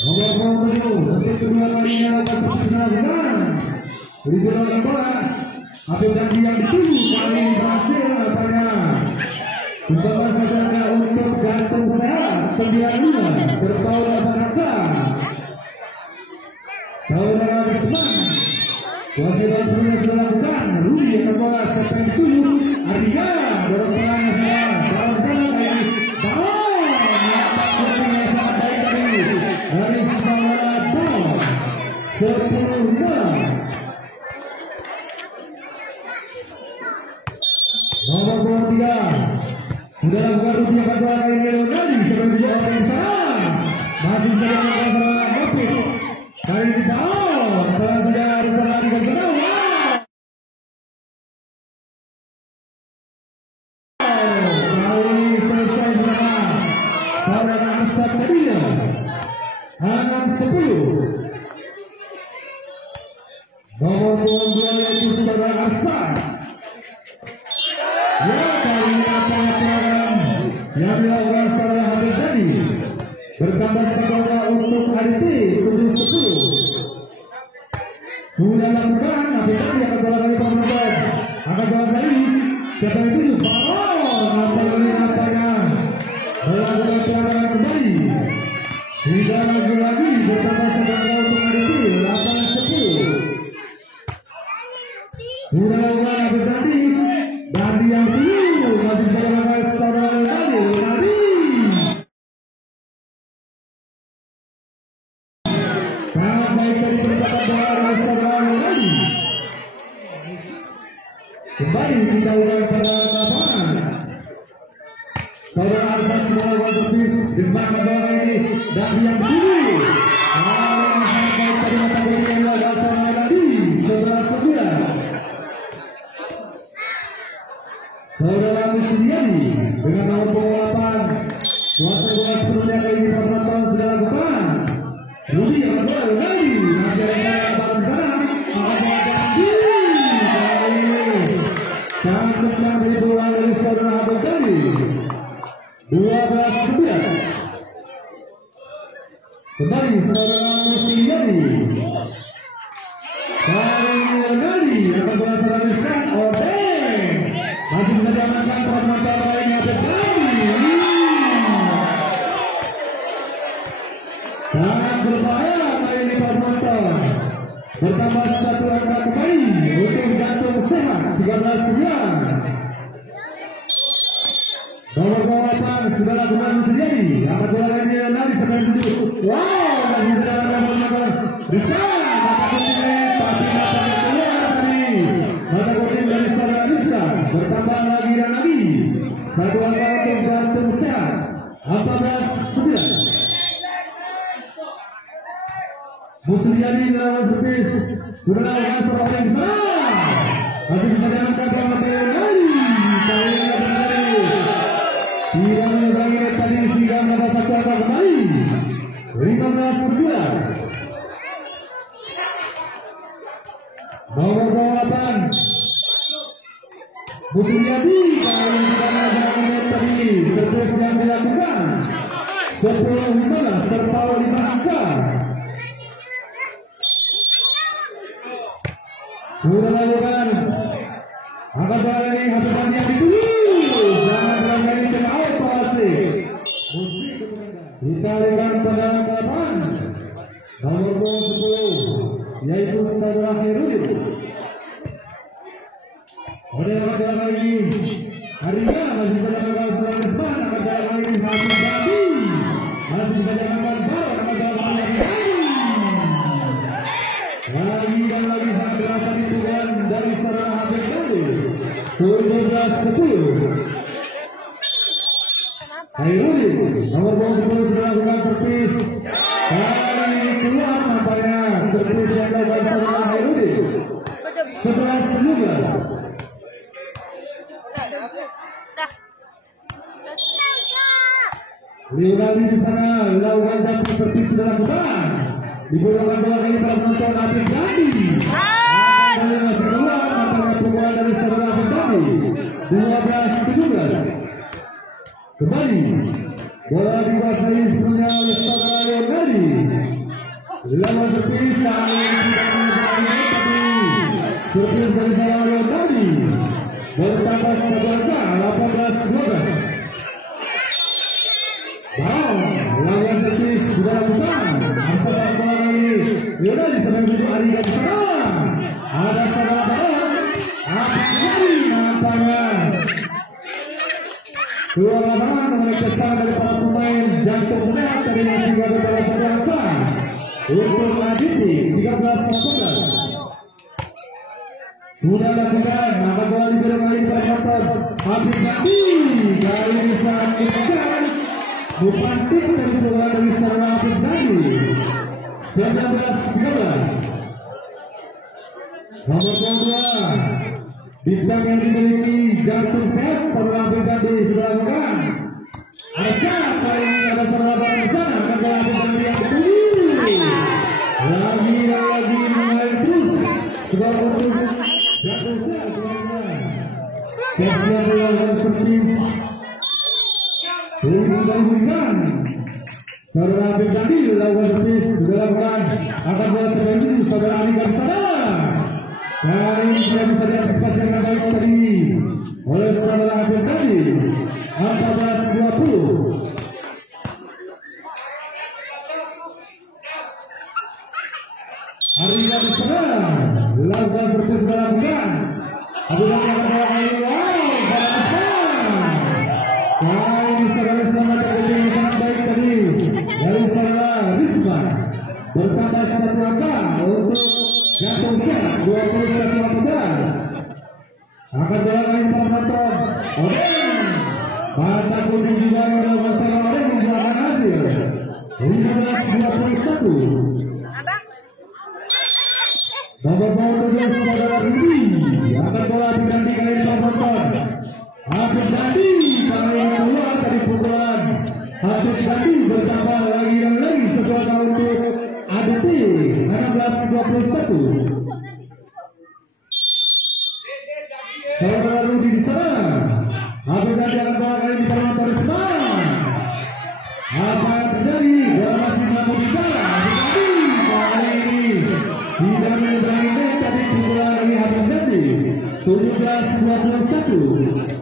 Nomor 27 untuk kedua kalinya atas persenjataan Ribuan bola Habib Dandi yang dituju kali ini berhasil katanya sumbang saja untuk Jantung Sehat 9-5 berpaut 8 angka. Saudara Bisman kewajiban punya sudah lakukan Rudi yang bola sampai dituju Ariga dorong pelangnya sana dalam sana kali dari saudara Paul 10-5. Nomor 23 sudah lakukan Rudi akan bola kali ini Leonardi seperti jawab yang sana masih bisa lakukan saudara Mopik kali ini Paul telah sudah harus lari ke sana. Kali ini selesai bersama saudara Asad Nadia 6-10. Nomor 22 yaitu saudara Asad. Ya kali ini pelanggaran yang dilakukan saudara Habib Dandi bertambah satu untuk Aditi 7-10. Sudah lakukan Habib Dandi akan bola kali penonton akan jawab lagi. Siapa yang tuju? Nampaknya melakukan pelanggaran kembali. Tidak lagi bertambah sedang menghadapi 8-10. Sudah lakukan habis Dandi yang dulu masih bisa melakukan saudara Dandi. Sangat baik dari perintahkan bola saudara Dandi. Kembali kita ulang pada lapangan. Saudara Arsan sudah melakukan servis di semangat bola ini Dandi yang dulu. Sangat baik dari mata bola yang lakukan saudara Dandi. Saudara sebelah. Saudara Musliani dengan nomor punggung 8 kuasa bola sebelumnya kali ini penonton sudah lakukan Rudi yang kedua lagi masih ada di sana akan Dandi kali ini sangat kencang dari bola dari saudara Abel Dandi 12-9. Kembali saudara Musliani kali ini Dandi akan bola seramiskan masih bisa diamankan penonton lainnya Dandi. Sangat berbahaya main di penonton. Bertambah 1 angka kembali untuk jantung sehat 13-9. Nomor 8 sudah lakukan Musliani. Angkat bola lainnya Dandi sampai 7. Wow, masih bisa diamankan Rizka. Mata kuning tapi nampaknya keluar tadi. Mata kuning dari saudara Rizka. Bertambah lagi dan lagi 1 angka untuk jantung sehat 14-9. Musliani lawan servis sudah lakukan servis yang besar masih bisa diamankan penonton Dandi kali ini tidak menyeberangi tadi sehingga menambah 1 angka kembali 15-9. Nomor 8 Musliani kali ini tidak menyeberangi tadi servis yang dilakukan 10-15 terpaut 5 angka. Sudah lakukan angkat bola ini Habib Dandi yang dituju sangat berangkat ini dengan auto asik kita lihat pada lapangan nomor 10 yaitu saudara Herudin. Oleh angkat bola kali ini Haria masih bisa diamankan saudara Rizman. Angkat bola kali ini Habib Dandi masih bisa diamankan Baron. Angkat bola kali ini lagi dan lagi sangat berasa dipukulan dari saudara Habib Dandi 17-10. Hairudin nomor 10 sudah lakukan servis kali ini keluar nampaknya servis yang dilakukan saudara Hairudin 11-17. Lagi di sana lakukan jatuh servis sudah lakukan digunakan bola ini para penonton Habib Dandi. Kali masih keluar nampaknya pukulan dari saudara Habib Dandi 12-17. Kembali bola dikuasai sepenuhnya oleh saudara Dandi. Lawan servis kali ini tidak menyeberangi tadi servis dari saudara Dandi bertambah 1 angka 18-12. Lawan servis sudah lakukan bersama bola ini sudah diserang dulu Arika di sana ada saudara Baron apa lagi nampaknya keluar lapangan menekeskan dari para pemain jantung sehat dari masih ada dalam 1 angka untuk Aditi 13-14. Sudah lakukan maka bola diberi oleh penonton Habib Dandi kali ini sangat kencang bukan tip dari bola dari saudara Habib Dandi 19-13. Nomor 2 bintang yang dimiliki jantung sehat saudara Habib Dandi sudah lakukan Asa kali ini ada saudara Habib sana akan bola Habib Dandi yang kedua lagi dan lagi mengalir terus sebab untuk jantung sehat semuanya siap-siap melakukan servis. Terus sudah diberikan saudara Habib Dandi lakukan servis sudah lakukan akan bola sebanyak saudara Arika di sana Kali ini tidak bisa diantisipasi dengan baik tadi oleh saudara Abel tadi 14-20. Hari ini diserang, lakukan servis dilakukan. Abdullah yang kedua kali kali ini saudara Risma terkejut sangat baik tadi dari saudara Risma bertambah 1 angka untuk jatuh set 21-14. Akan berlangsung penonton Odeng mata kuning juga oleh masalah Odeng membuahkan hasil 15-21. Nomor 12 saudara Rudi akan bola diganti kali penonton Habib Dandi kali yang keluar dari pukulan Habib Dandi bertambah lagi dan lagi sebuah kali untuk ADT 16-21. Saudara Rudi di sana Habib Dandi akan bola kali di penonton Risma. Apa yang terjadi? Bola masih mampu di dalam Habib Dandi kali ini tidak mengurangi tadi pukulan dari Habib Dandi 17-21.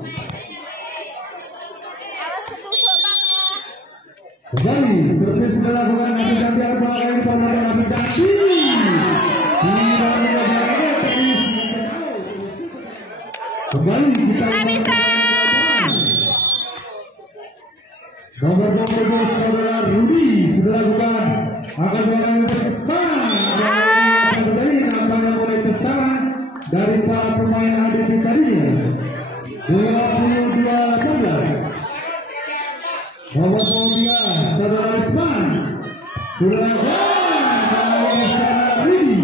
Kembali servis dilakukan Habib Dandi akan bola kali di penonton Habib Dandi tidak mengurangi tadi. Kembali kita nomor 12 saudara Rudi sudah lakukan akan bola yang terjadi nampaknya mulai sekarang dari para pemain ADP tadinya 22-18. Nomor 12 saudara Risman sudah lakukan kali saudara Rudi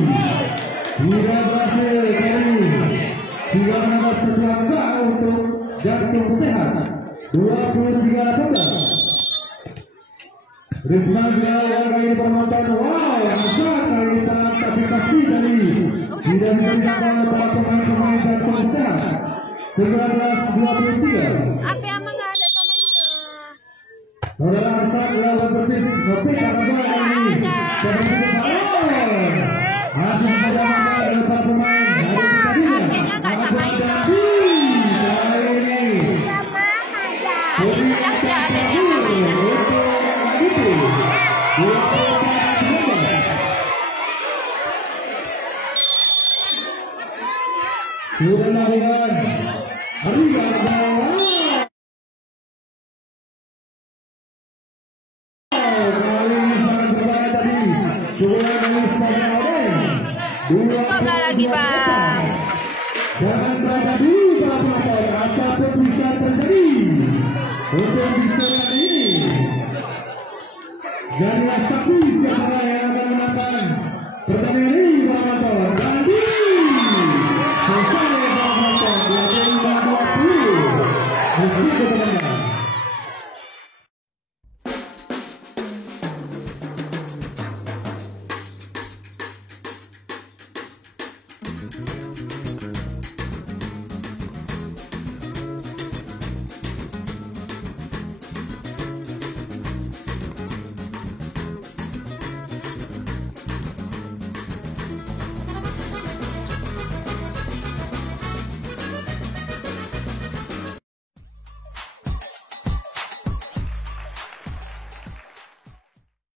tidak berhasil kali sehingga menambah 1 angka untuk jantung sehat 23-12. Risman sudah kali penonton masa kali tangan tapi pasti dari tidak bisa dijangkau oleh para pemain-pemain jantung sehat 19-23. Apa yang nggak ada tanahnya? Saudara Arsan adalah servis ngetik pada bola kali ini seperti hasil perjalanan dari para pemain dari tadinya akan berada di kali ini untuk ADP 24-19 sudah melakukan Ria Bawa kali ini sangat berbahaya tadi pukulan dari saudara Odeng 2-2. Jangan terjadi para penonton apapun bisa terjadi untuk bisa kali ini. Jadilah saksi siapa yang akan menangkan pertandingan ini para penonton. Dandi selesai para penonton 25-20 musik kemenangan.